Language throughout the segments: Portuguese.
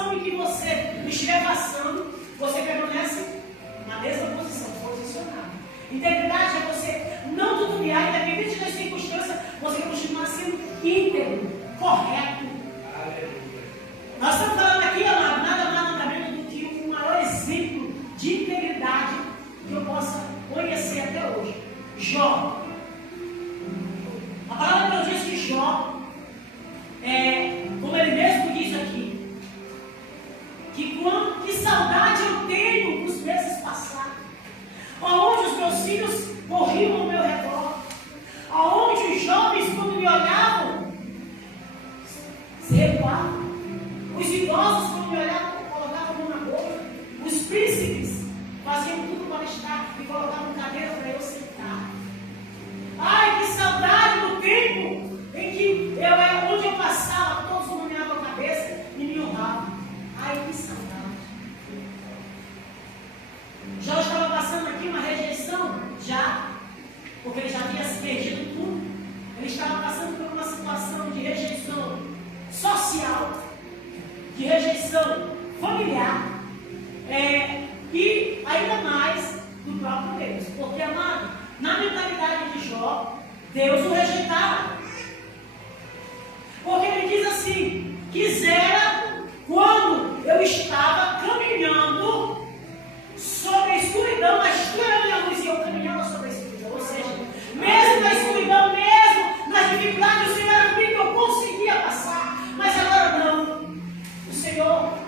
situação em que você estiver passando, você permanece na mesma posição, posicionado. Integridade é você não titubear, independente das circunstâncias, você continuar sendo íntegro, correto. Nós estamos falando aqui, amado, nada mais nada menos do que o maior exemplo de integridade que eu possa conhecer até hoje. Jó. A palavra nos diz que Jó, como ele mesmo diz aqui, que saudade eu tenho dos meses passados, aonde os meus filhos corriam ao meu redor, aonde os jovens, quando me olhavam, se recuavam, os idosos, quando me olhavam, colocavam a mão na boca, os príncipes faziam tudo para estar e colocavam cadeira para eu sentar. Ai, que saudade do tempo em que onde eu passava, todos iluminavam a cabeça e me honravam. Ai, que saudade. Já estava passando aqui uma rejeição, porque ele já havia se perdido tudo. Ele estava passando por uma situação de rejeição social, de rejeição familiar, e ainda mais do próprio Deus. Porque, amado, na mentalidade de Jó, Deus o rejeitava. Porque ele diz assim: quisera quando eu estava caminhando sobre a escuridão, mas tu era a minha luz e eu caminhava sobre a escuridão. Ou seja, mesmo na escuridão, mesmo nas dificuldades, o Senhor era comigo, eu conseguia passar. Mas agora não. O Senhor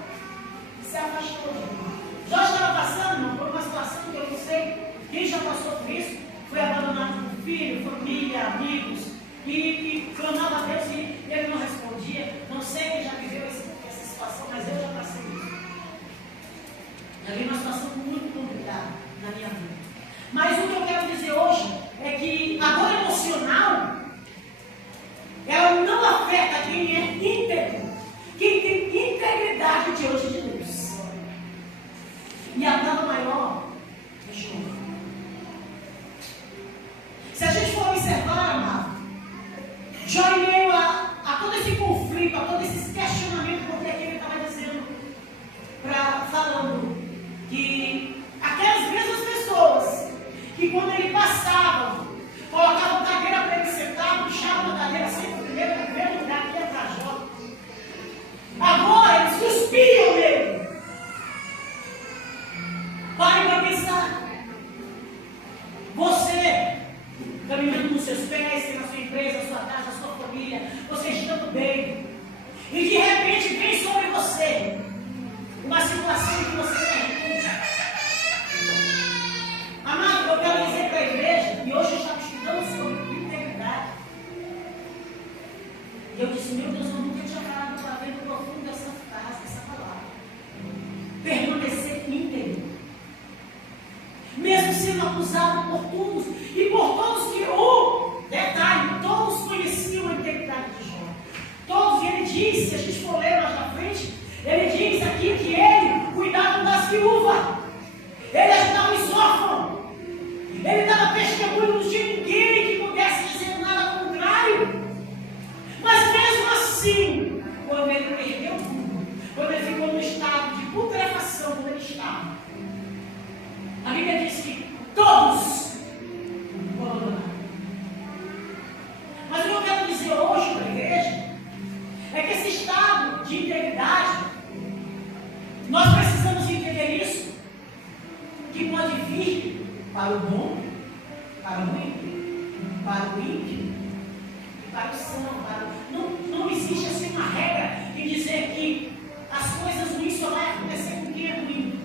se afastou de mim. Jó estava passando por uma situação que eu não sei quem já passou por isso. Foi abandonado por filho, família, amigos, e clamava a Deus e ele não respondia. Não sei quem já viveu essa situação, mas eu já passei isso. Já vi uma situação muito complicada na minha vida. Mas o que eu quero dizer hoje é que a dor emocional, ela não afeta quem é íntegro, quem tem integridade diante de Deus. E a prova maior é Jó. Se a gente for observar, amado, Jó, em meio a todo esse conflito, a todo esse questionamento, porque aqui ele estava dizendo, falando que aquelas mesmas pessoas que quando ele passava, colocavam cadeira para ele sentar, puxavam na cadeira sempre no primeiro lugar que ia para Jó. Agora eles cuspiam nele. Pare para pensar. Você, caminhando nos seus pés, tem a sua empresa, a sua casa, a sua família, você estando bem, e de repente vem sobre você uma situação que você não recusa. Amado, eu quero dizer para a igreja, e hoje eu estava estudando sobre integridade, e eu disse: meu Deus, eu nunca tinha parado para ver no profundo dessa frase, dessa palavra. Permanecer íntegro, mesmo sendo acusado por todos, e por todos que detalhe, todos conheciam a integridade de Jó. Todos, e ele diz, se a gente for ler mais na frente, ele diz aqui que ele cuidava das viúvas, ele ajudava os órfãos, ele dava testemunho, não tinha ninguém que pudesse dizer nada contrário. Mas mesmo assim, quando ele perdeu tudo, quando ele ficou no estado de putrefação, quando ele estava, a Bíblia diz que todos o abandonaram. Mas o que eu quero dizer hoje para a igreja é que esse estado de integridade, nós precisamos entender isso, que pode vir para o bom, para o ímpio, para o ímpio e para o são. Não existe assim uma regra de dizer que as coisas ruins só vai acontecer com quem é ruim.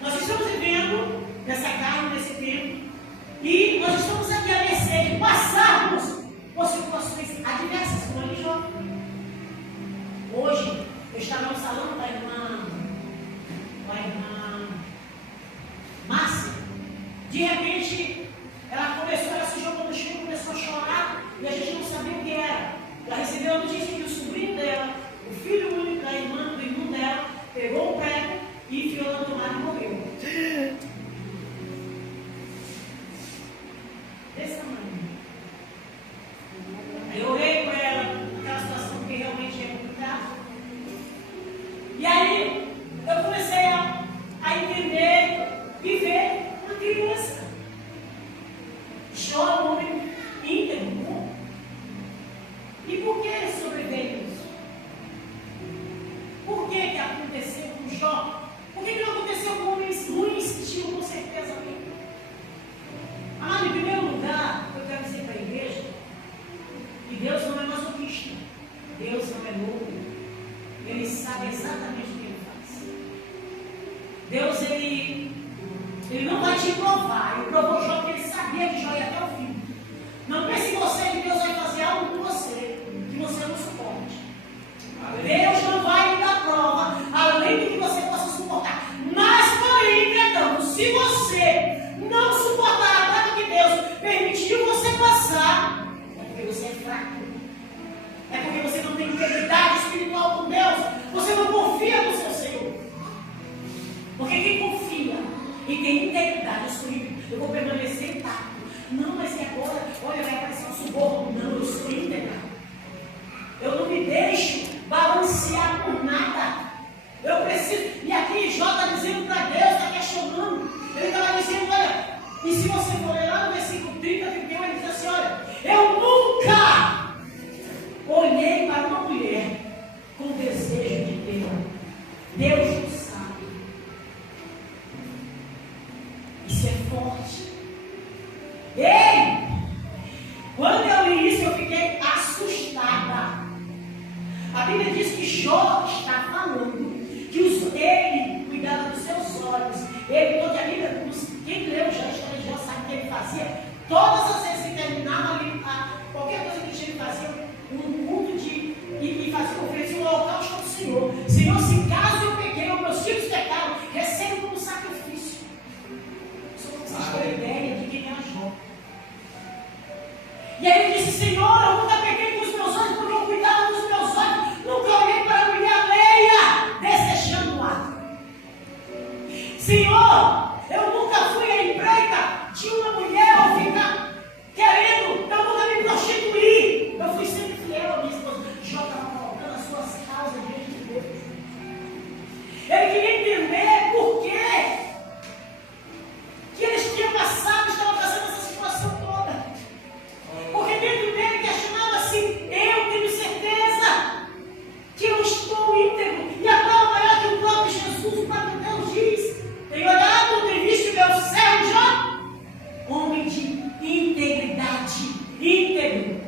Nós estamos vivendo nessa carne, nesse tempo, e nós estamos aqui à mercê de passarmos por situações adversas, como ele Jó. Hoje, eu estava no salão da irmã Márcia. De repente, ela se jogou no chão, começou a chorar, e a gente não sabia o que era. Ela recebeu a notícia que o sobrinho dela, o filho único da irmã, do irmão dela, pegou o prego e enfiou na tomada e morreu. Desse tamanho. Eu orei com ela, aquela situação que realmente é complicada. Ele sabe exatamente o que ele faz. Deus, ele não vai te provar. Ele provou Jó porque ele sabia que Jó ia até o fim. Não pense você que Deus vai fazer algo com você que você não suporte. Deus não vai lhe dar prova além do que você possa suportar. Mas, porém, entretanto, se você não suportar a prova que Deus permitiu você passar, é porque você é fraco. É porque você não tem integridade espiritual com Deus. Você não confia no seu Senhor. Porque quem confia e tem integridade, eu vou permanecer intacto. Não, mas que agora, olha, vai aparecer um suborno. Não, eu sou íntegra. Eu não me deixo balancear por nada. Eu preciso. E aqui Jó está dizendo para Deus, está questionando. Ele estava dizendo, olha, e se você for ler lá no versículo 30, 31, ele diz assim, olha, eu nunca olhei para uma mulher com desejo de ter. Deus não sabe. Isso é forte. Ei! Quando eu li isso, eu fiquei assustada. A Bíblia diz que Jó está falando que ele cuidava dos seus olhos. Ele, toda a Bíblia, quem leu já a história de Jó sabe o que ele fazia. Todas as vezes que terminava ali, qualquer coisa que ele fazia, um culto e fazia oferecer um holocausto ao Senhor. Senhor, se caso eu pequei, os meus filhos pecaram, recebo como sacrifício. Só para vocês terem ideia de quem era Jó. E aí ele disse, Senhor, eu nunca peguei com os meus olhos, porque eu cuidava dos meus olhos, nunca olhei para a mulher alheia, desejando água. Senhor, eu nunca fui à empreita de uma mulher ou ficar querendo, eu nunca me prostituí. Eu fui sempre fiel à minha esposa. Jó estava colocando as suas causas diante de Deus. Ele queria entender por quê que eles tinham passado, estavam passando essa situação toda. Porque dentro dele questionava assim, eu tenho certeza que eu estou íntegro. E a prova maior que o próprio Jesus, o próprio Deus diz, tem olhado, tem visto meu servo Jó, homem de integridade, íntegro.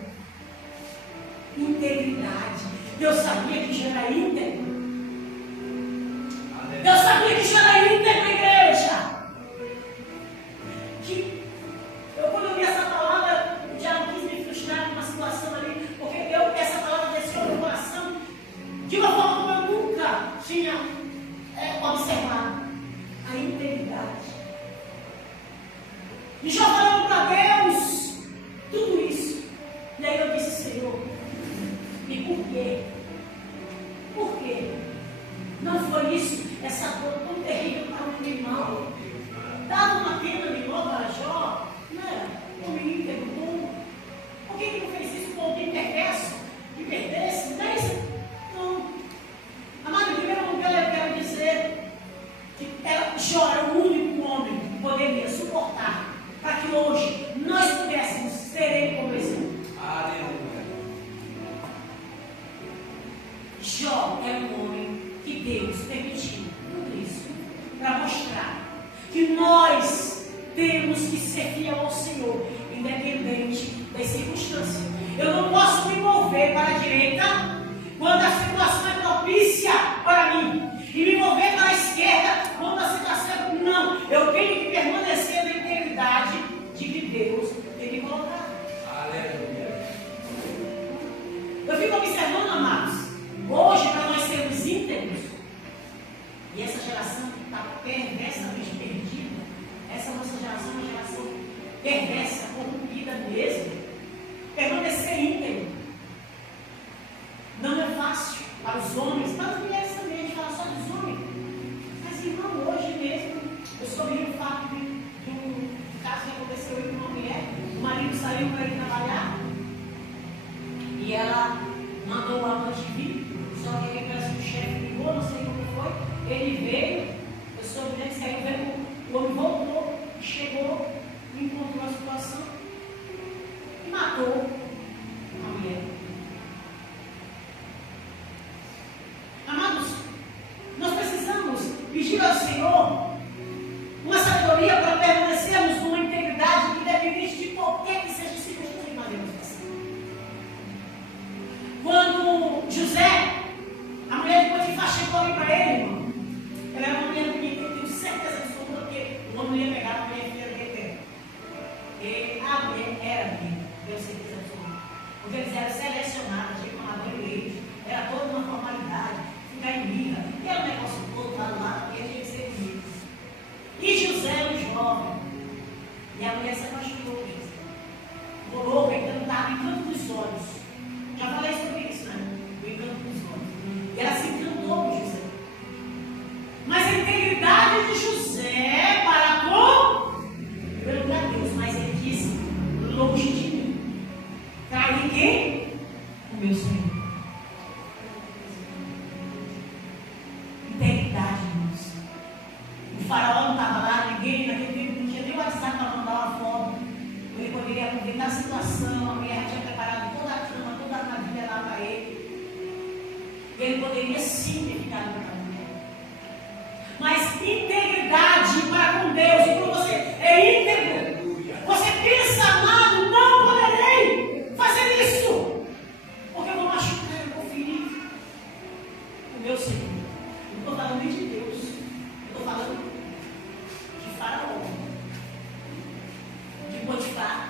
Integridade. Deus sabia que já era íntegro. Deus sabia que já era íntegro, igreja. Quando eu vi essa palavra, o diabo quis me frustrar numa situação ali, porque essa palavra desceu no meu coração de uma forma como eu nunca tinha observado. A integridade. E já falando para Deus tudo isso. E aí eu disse, Senhor, e por quê? Por quê? Não foi isso, essa dor tão terrível para um animal. Dava uma pena animal para Jó, né? Um íntegro, bom. Por que não fez isso com alguém perverso? Que perdesse? Não é isso? Não. Amado, em primeiro lugar eu quero dizer que Jó era o único homem que poderia suportar para que hoje nós pudéssemos ter ele como exemplo. Aleluia. Jó é um homem que Deus permitiu tudo isso para mostrar que nós temos que ser fiel ao Senhor, independente das circunstâncias. Eu não posso me mover para a direita quando a situação é propícia para mim, e me mover para a esquerda quando a situação é... Não, eu tenho que permanecer na integridade de que Deus tem me colocado. Aleluia. Eu fico observando, amados, hoje para nós sermos íntegros, e essa geração que está perversamente perdida, essa nossa geração é uma geração perversa, corrompida mesmo. Permanecer íntegro não é fácil para os homens, para as mulheres também. A gente fala só dos homens, mas irmão, hoje mesmo eu soube um fato de um caso que aconteceu com uma mulher. O marido saiu para ir trabalhar e ela mandou o amante vir, só que ele parece que o chefe ligou, não sei como foi. Ele veio, eu soube dele, saiu vendo, o homem voltou, chegou, encontrou a situação e matou a mulher. Amados, nós precisamos pedir ao Senhor uma sabedoria para permanecermos numa integridade independente de qualquer que seja a circunstância que nós vamos passar. Quando José, a mulher chegou ali para ele, irmão. Ela era uma mulher bonita, eu tenho certeza absoluta que o homem não ia pegar a mulher filha dele. E a mulher era bonita, tenho certeza absoluta. Porque eles eram selecionados, tinha que tomar banho leite, era toda uma formalidade, ficar em mirra, e era um negócio todo lá, porque tinha que ser bonito. E José era um jovem, e a mulher se apaixonou por José. Morou, o encanto estava em canto dos olhos. Já falei sobre isso, né? O encanto dos olhos. E ela se encantou por José. Mas a integridade de José para com pelo para Deus, mas ele disse, longe de mim. Traí quem? O meu Senhor. Integridade, irmãos. O faraó não estava lá, ninguém naquele tempo não tinha nem WhatsApp para mandar uma foto. Ele poderia aproveitar a situação, a mulher tinha preparado toda a cama, toda a armadilha lá para ele. Ele poderia sim ter ficado com aquela mulher. Mas integridade para com Deus, e quando você é íntegro, você pensa, amado, não poderei fazer isso, porque eu vou machucar, eu vou ferir o meu Senhor. Eu não estou falando nem de Deus, eu estou falando de Faraó, de Potifar,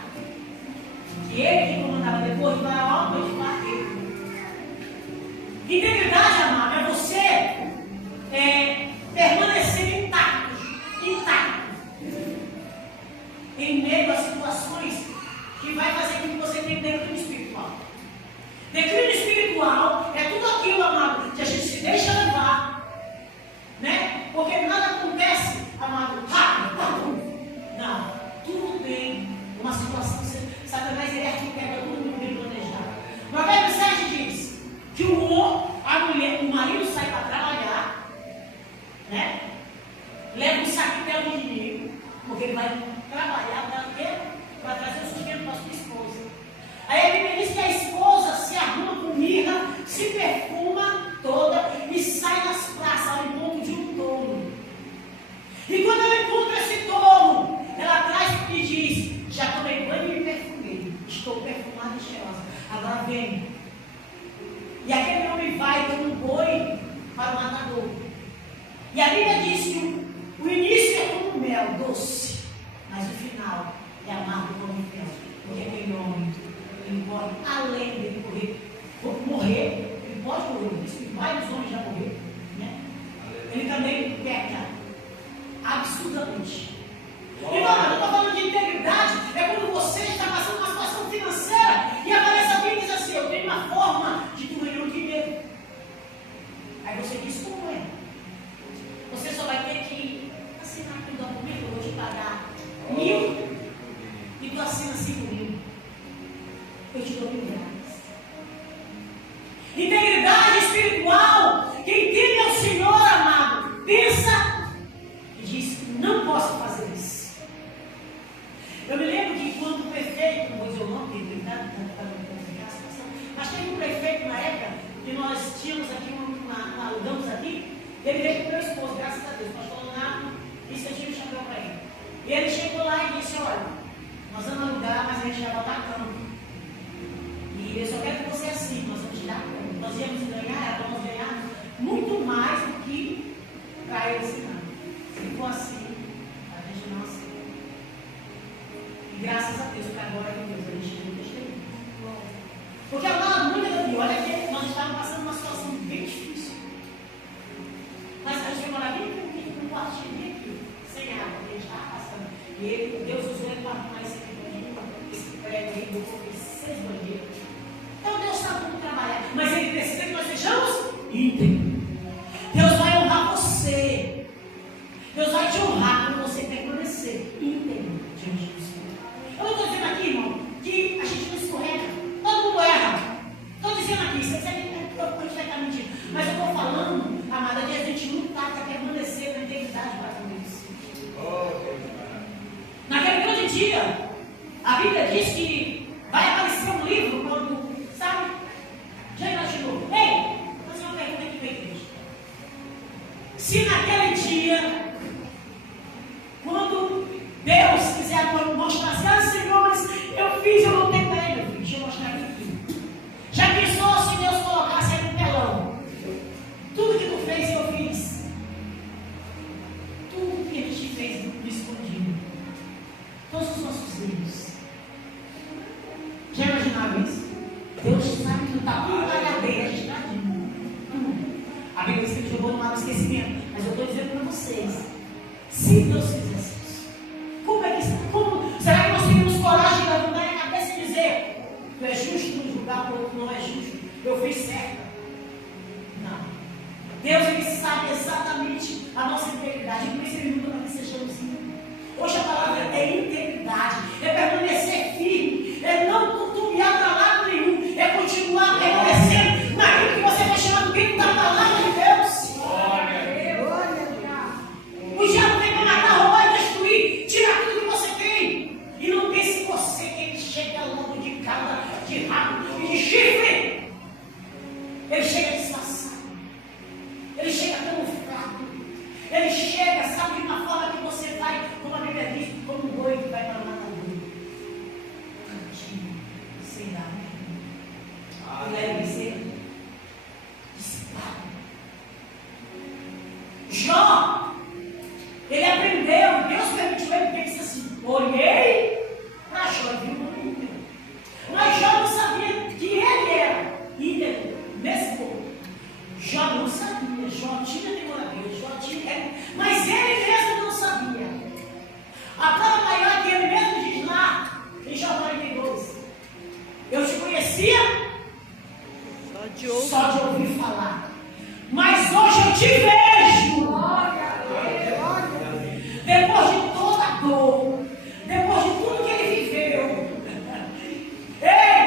que ele que comandava depois de Faraó, Potifar ele. Integridade, amado, é você permanecer intacto, em meio a situações que vai fazer com que você tenha declínio espiritual. Declínio espiritual é tudo aquilo, amado, que a gente se deixa levar, né? Porque nada acontece, amado, rápido. Não, tudo tem uma situação. Satanás ele arquiteta tudo muito bem planejado. Provérbios 7 diz que a mulher, o marido sai para trabalhar, né? Leva um saquetel de dinheiro, porque ele vai trabalhar para quê? Para trazer o sustento para a sua esposa. Aí a Bíblia diz que a esposa se arruma com mirra, se perfuma toda e sai nas praças ao encontro de um touro. E quando ela encontra esse touro, ela traz e diz: já tomei banho e me perfumei, estou perfumada e cheirosa, agora vem. E aquele homem vai com um boi para o matador. E a Bíblia diz que o início é como mel doce, mas o final é amargo como mel. Porque aquele homem, ele pode, além de morrer, ele pode morrer, diz que vários homens já morreram, né? Ele também peca absurdamente. Então, eu estou falando de integridade, é quando você está passando uma situação financeira e aparece alguém e diz assim: eu tenho uma forma de tu ganhar o dinheiro. Aí você diz: como é? Você só vai ter que assinar aqui o documento, eu vou te pagar 1.000 e tu assina 5.000. Eu te dou 1.000 reais. Integridade espiritual, quem teme ao Senhor, amado, pensa e diz: não posso fazer isso. Eu me lembro que quando o prefeito, não vou dizer o nome dele, para não complicar a situação, mas teve um prefeito na época que nós tínhamos aqui, alugamos aqui, ele veio com o meu esposo, graças a Deus, o pastor Leonardo, e Santinho chamou para ele. E ele chegou lá e disse: olha, nós vamos alugar, mas a gente vai botar campo. E eu só quero que você assine, nós vamos tirar campo. Nós íamos ganhar muito mais do que para ele assinar. Se for assim, a gente não assina. Graças a Deus, para a glória de Deus, a gente tem um testemunho. Porque, amado, olha que nós estávamos passando uma situação bem difícil. Mas a gente foi morar bem num quartinho bem aqui, sem água, que a gente estava passando. E Deus usou ele para arrumar esse prédio aí, botou 6 banheiros. Então Deus sabe como trabalhar, mas Ele precisa que nós sejamos íntegros. Deus vai honrar você. Deus vai te honrar quando você permanecer íntegro diante do Senhor. Eu não estou dizendo aqui, irmão, que a gente não escorrega. Todo mundo erra. Estou dizendo aqui, você sabe que eu vai estar mentindo. Mas eu estou falando, amada, de a gente lutar para permanecer na integridade para com Deus. Naquele grande dia, a Bíblia diz que vai aparecer um livro quando, sabe? Já imaginou? Ei, vou fazer uma pergunta aqui para a igreja. Se naquele dia, quando Deus quiser mostrar assim: ah, Senhor, mas eu fiz, eu não tenho para ele, meu filho, deixa eu mostrar aqui. Já pensou se Deus colocasse aí no telão tudo que tu fez e A Bíblia diz que ele jogou no mar do esquecimento. Mas eu estou dizendo para vocês, se Deus fizesse isso, como é que isso? Será que nós teríamos coragem de levantar a cabeça e dizer: tu é justo no julgar, o outro não é justo, eu fiz certo? Não. Deus, ele sabe exatamente a nossa integridade, por isso ele luta para que sejamos assim. Hoje a palavra é integridade, é permanecer firme, é não titubear para lado nenhum, é continuar permanecendo naquilo que você vai chamar do grito da palavra de Deus. O diabo vem para matar, roubar e destruir, tirar tudo que você tem. E não pense você que ele chega logo de cauda, de rabo e de chifre. Ele chega disfarçado, ele chega camuflado, ele chega, sabe, de uma forma que você vai, como a Bíblia diz, como um boi que vai para o matadouro. Cantinho, sem nada. E aí ele ser dissipado. Jó, ele aprendeu, Deus permitiu ele, porque ele disse assim: olhei para Jó e vi um ímpio. Mas Jó não sabia que ele era íntegro nesse ponto. Jó não sabia, Jó tinha temor a Deus, Jó tinha, mas ele mesmo não sabia. A prova maior que ele mesmo diz lá, em Jó 42: eu te conhecia só de ouvir falar, mas hoje eu te vejo. Depois de toda a dor, depois de tudo que ele viveu, ei,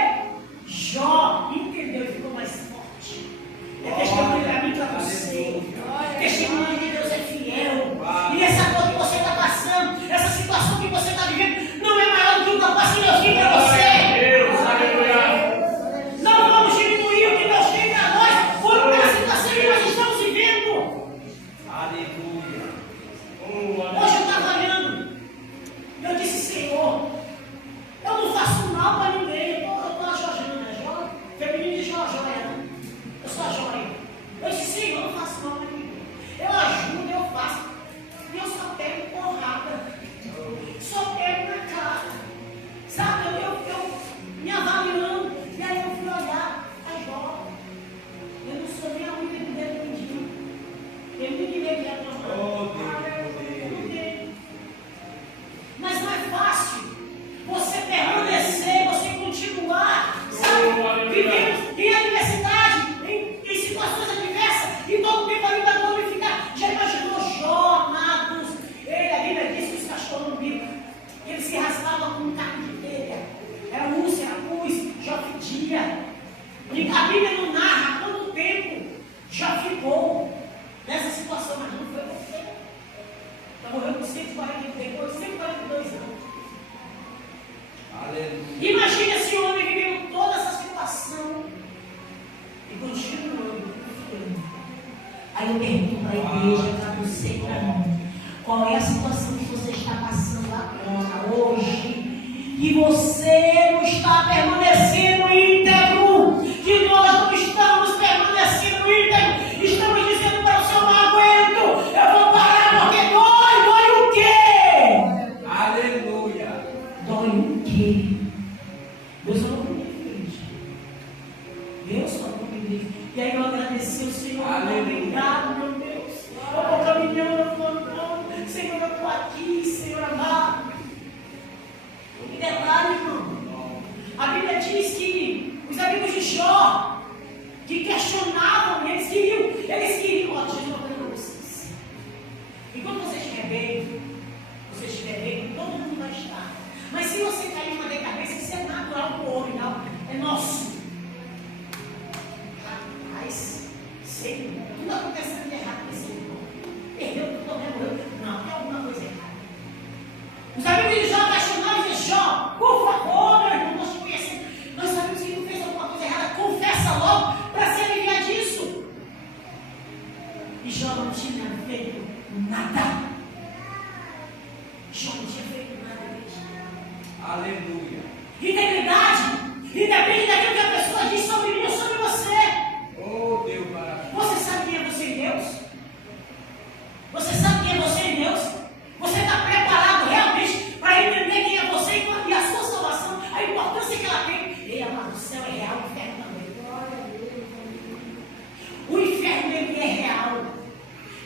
Jó entendeu e ficou mais forte. É testemunho para mim e para você. Testemunho de Deus é fiel. E essa dor que você está passando, essa situação que você está vivendo, não é maior do que o que eu passei e eu vi para você. Não vamos diminuir o que Deus tem para nós por uma situação que nós estamos vivendo. Aleluia. Hoje eu estava olhando, eu disse: Senhor, eu não faço mal para ninguém. Eu estou a Jojana, né? Jó, feminino de Jó, joia, né? Eu sou a joia. Eu disse: Senhor, eu não faço mal para ninguém. Eu ajudo, eu faço. E eu só pego porrada. Só pego na cara. Sabe, eu me avaliando. E aí eu fui olhar a Jó. Eu não sou nem a única que deve mentir. Eu nem que veio aqui a mas não é fácil você permanecer, você continuar, sabe, vivendo em adversidade, em situações adversas, e todo tempo ali para glorificar. Já imaginou Jó, amados? Ele, a Bíblia diz que os cachorros no bico, ele se raspava com um taco de telha, era úlcera, pus, Jó fedia. E a Bíblia não narra quanto tempo já ficou nessa situação, mas não foi você. Está morrendo com 142 anos. Aleluia. Imagina esse homem vivendo toda essa situação e continuando. Aí eu pergunto para a igreja, para você e para mim: qual é a situação que você está passando agora, hoje, que você não está permanecendo íntegro, que nós não estamos permanecendo íntegro, estamos dizendo para o Senhor: não aguento, eu vou parar porque dói o quê? Aleluia. Dói o quê? Deus falou comigo, igreja. Deus falou comigo. E aí eu agradeci ao Senhor. Obrigado, meu Deus. Eu estou caminhando, falando: Senhor, eu estou aqui, Senhor amado. E detalhe, irmão, a Bíblia diz que os amigos de Jó, que questionavam, eles queriam, ó, deixa eu falar para vocês. E quando você estiver bem, todo mundo vai estar. Mas se você cair numa cabeça, isso é natural para o homem, não, é nosso. Rapaz, sei, tudo acontecendo de errado nesse irmão. Perdeu tudo, morreu. Não, tem alguma coisa errada. Os amigos de Jó questionaram e diziam: Jó, por favor, meu irmão, nós te conhecemos. Nós sabemos que tu fez alguma coisa errada, confessa logo para se aliviar disso. E Jó não tinha feito nada. Jó não tinha feito nada, gente. Aleluia. Integridade independe daquilo que a pessoa diz sobre mim ou sobre você. Oh, Deus maravilhoso. Você sabe quem é você em Deus? Você sabe quem é você em Deus? Você está preparado realmente para entender quem é você e a sua salvação, a importância que ela tem? Ei, amado, o céu é real, o inferno também. O inferno ele é real.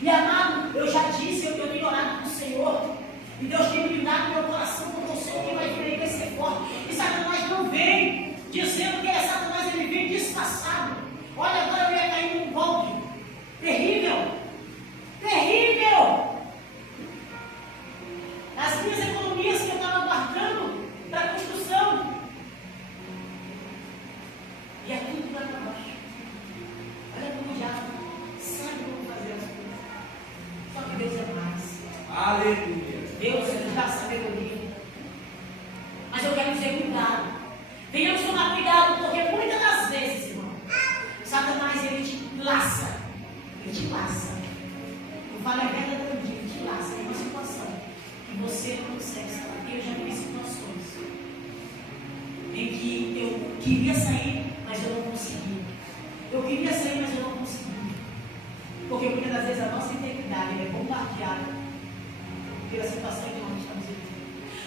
E amado, eu já disse, eu tenho orado com o Senhor. E Deus tem me dado meu coração, porque o Senhor que vai vir aí vai ser forte. E Satanás não vem dizendo que é Satanás, ele vem disfarçado. Olha, agora eu ia cair num golpe terrível. Terrível! As minhas economias que eu estava guardando para construção. E é tudo para baixo. Olha como o diabo sabe como fazer as coisas. Só que Deus é mais. Aleluia. Deus nos dá sabedoria. Mas eu quero dizer cuidado. Venhamos tomar cuidado, porque muitas das vezes, irmão, Satanás ele te laça. Ele te laça. Eu falo a verdade, ele te laça em uma situação que você não consegue sair. Eu já vi situações em que eu queria sair, mas eu não conseguia. Eu queria sair, mas eu não conseguia. Porque muitas das vezes a nossa integridade é bombardeada pela situação que nós estamos vivendo.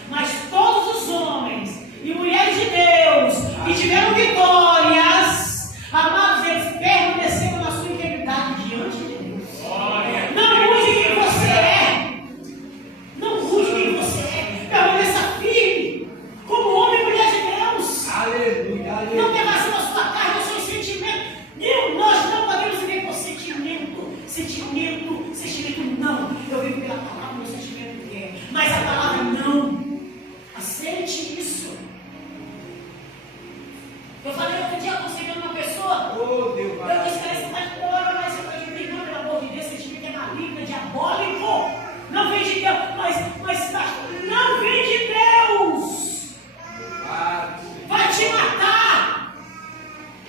Mas todos os homens e mulheres de Deus que tiveram vitórias, amados, eles permaneceram na sua integridade diante de Deus. Não mude quem você é. Não mude quem você é. Permaneça firme como homem e mulher de Deus. Aleluia. Aleluia. Não tenha vazio a sua carne, os seus sentimentos. Nós não podemos viver com sentimento. Sentimento não. Eu vivo pela palavra, meu sentimento é. Mas a palavra não. Aceite isso. Eu falei outro dia aconselhando uma pessoa. Oh, Deus, Eu disse que ela está de fora, mas eu falei, não, pelo amor de Deus, sentimento é maligno, é diabólico. Não vem de Deus, mas não vem de Deus. Vai te matar.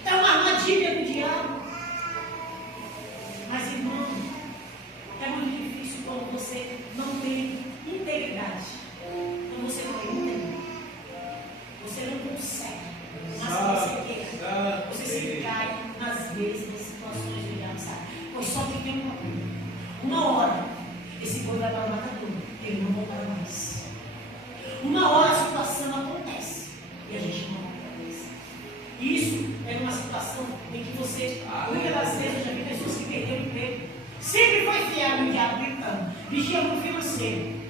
É uma armadilha do diabo. Mas, irmão, é muito difícil quando você não tem integridade. Quando você não é íntegro, você não consegue. Mas você quer. Você se cai nas mesmas situações do diabo, sabe? Pois só que tem uma coisa. Uma hora, esse boi vai para o matador. Ele não voltará mais. Uma hora a situação acontece. E a gente não acontece. Isso é uma situação em que você, muitas das vezes, eu já vi pessoas que perderam o emprego. Sempre foi fiel no diabo gritando. Vigia no financeiro.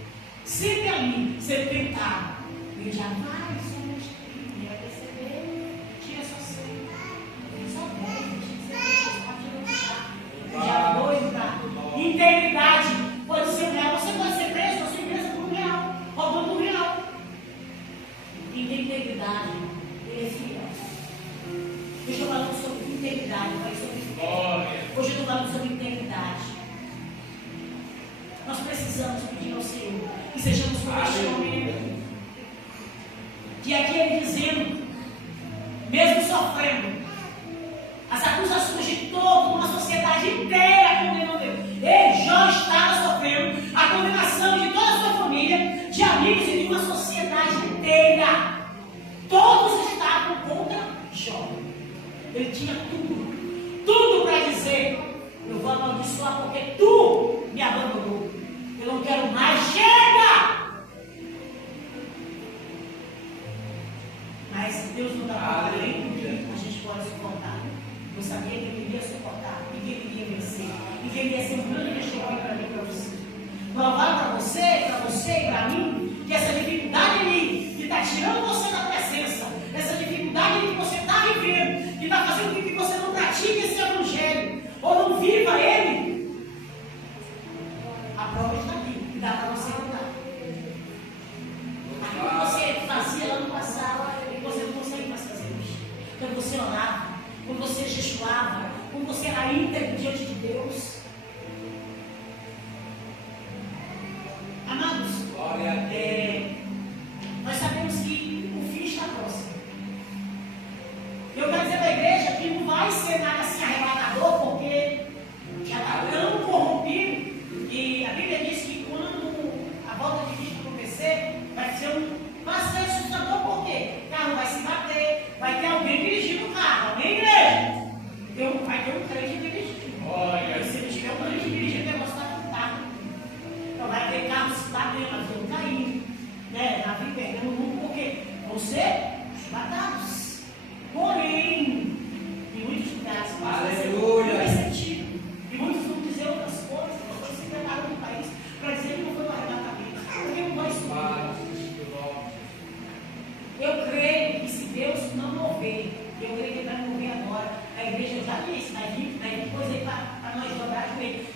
Sempre ali, sendo tentado. E o diabo vai, só ele vai perceber. Tira só 100. Só 10, 20, 30, 40, 50. O diabo doido para integridade. Pode ser real. Você pode ser preso na sua empresa por R$1, roubando R$1. E tem integridade. Ele é fiel. Hoje eu estou falando sobre integridade, não é sobre fé. Hoje eu estou falando sobre integridade. Nós precisamos pedir ao Senhor que sejamos por este momento. Que aqui ele dizendo, mesmo sofrendo, as acusações de toda uma sociedade inteira condenando ele. Ele já estava sofrendo a condenação de toda a sua família, de amigos e de uma sociedade inteira. Todos estavam contra Jó. Ele tinha tudo para dizer: eu vou amaldiçoar porque tu me abandonou. Eu não quero mais, chega! Mas Deus não dá além do que a gente pode suportar. Eu sabia que ele iria suportar e que ele iria vencer. E que ele ia ser um grande testemunho para mim e para você. Provar para você e para mim, que essa dificuldade ali, que está tirando você da presença, essa dificuldade que você está vivendo, que está fazendo com que você não pratique esse evangelho, ou não viva ele, a prova está aqui, e dá para você mudar. Aquilo que você fazia lá no passado, e você não consegue mais fazer hoje. Quando você orava, quando você jejuava, quando você era íntegro diante de Deus. Amados, nós sabemos que o fim está próximo. Eu quero dizer para a igreja que não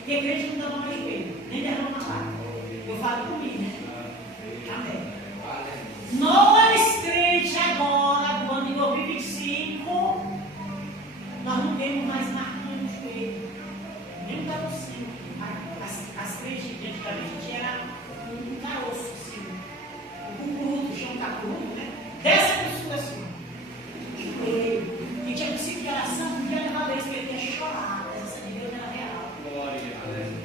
Porque crente não dá mais joelho, nem derrama na lágrima. Eu falo por mim, né? Amém. Nós, crentes, agora, do ano de 2025, nós não temos mais marcando no joelho, nem um carocinho. As crentes de antigamente era um caroço, assim, um bruto, chão cacudo, né? Dessa pessoa assim, joelho. E tinha princípio de oração, porque cada vez que ele ia chorar, a presença de Deus era real.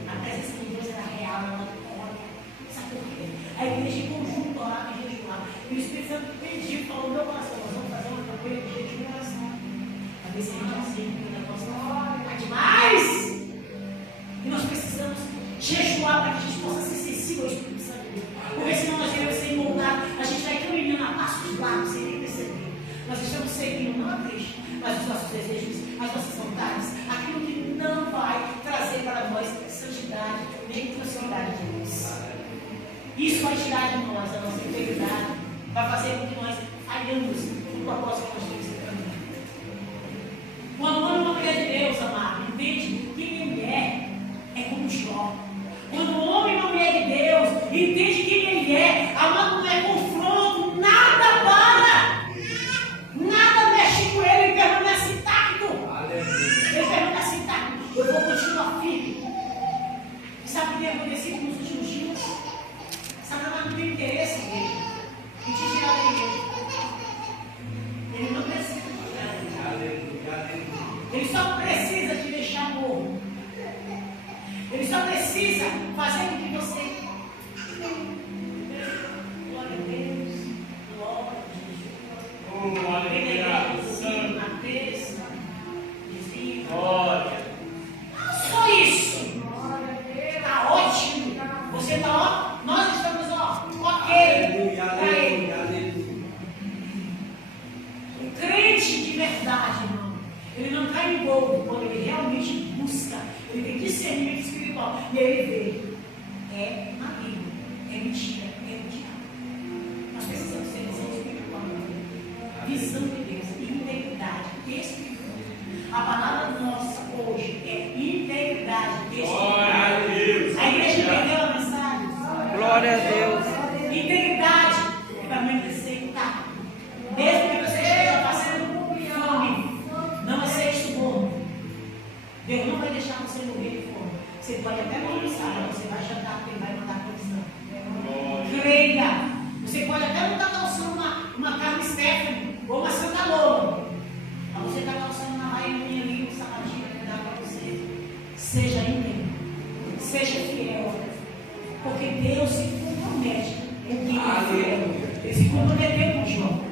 A presença de Deus era real, ela olha. Sabe por quê? A igreja em conjunto orava e jejuava. E o Espírito Santo pediu, falou no meu coração, nós vamos fazer uma campanha de jejum e oração. Para ver se a gente aceita o negócio está demais. E nós precisamos jejuar para que a gente possa ser sensível ao Espírito Santo de Deus. Porque senão nós iremos ser moldados, a gente vai caminhando a passos largos sem nem perceber. Nós estamos seguindo não a Cristo, mas os nossos desejos, as nossas vontades, aquilo que não vai trazer para nós santidade, nem proximidade de Deus. Isso vai tirar de nós a nossa integridade, vai fazer com que nós falhamos no propósito que nós temos que caminhar. Quando uma mulher de Deus, amado, entende quem ele é como Jó. Quando um homem e uma mulher de Deus entende quem ele é, amado, não é confronto, nada para. Nada mexe com ele, ele permanece intacto. Ele permanece intacto. Eu vou continuar firme. E sabe o que tem acontecido nos últimos dias? Satanás não tem interesse em te tirar da igreja. Ele não precisa te tirar da igreja. Ele só precisa te deixar morto. Ele só precisa fazer com que você. Glória a Deus. Glória a Jesus. Glória a Deus. Na terça. Desvio. Glória. Só isso. Está ótimo. Você está ó. Nós estamos ó. Ok. Para ele. Um crente de verdade, irmão. Ele não cai em bobo quando ele realmente busca. Ele tem discernimento espiritual. E ele vê. É maligno. É mentira. É diabo. Nós precisamos ter visão espiritual. Visão de Deus. Integridade espiritual. A palavra nossa hoje é integridade espiritual. Glória a Deus. A igreja entendeu a mensagem? Glória a Deus. Integridade é permanecer intacto. Mesmo que você esteja passando fome, não aceite suborno. Deus não vai deixar você morrer de fome. Você pode até não almoçar, mas você vai jantar porque ele vai mandar condição. Creia. Você pode até não estar calçando uma carne Stephanie ou uma Santa Loura. Mas você está calçando uma rainha ali, um sapatinho que dá para você. Seja íntegro. Seja fiel. Porque Deus se compromete com quem é fiel. Ele se comprometeu com Jó.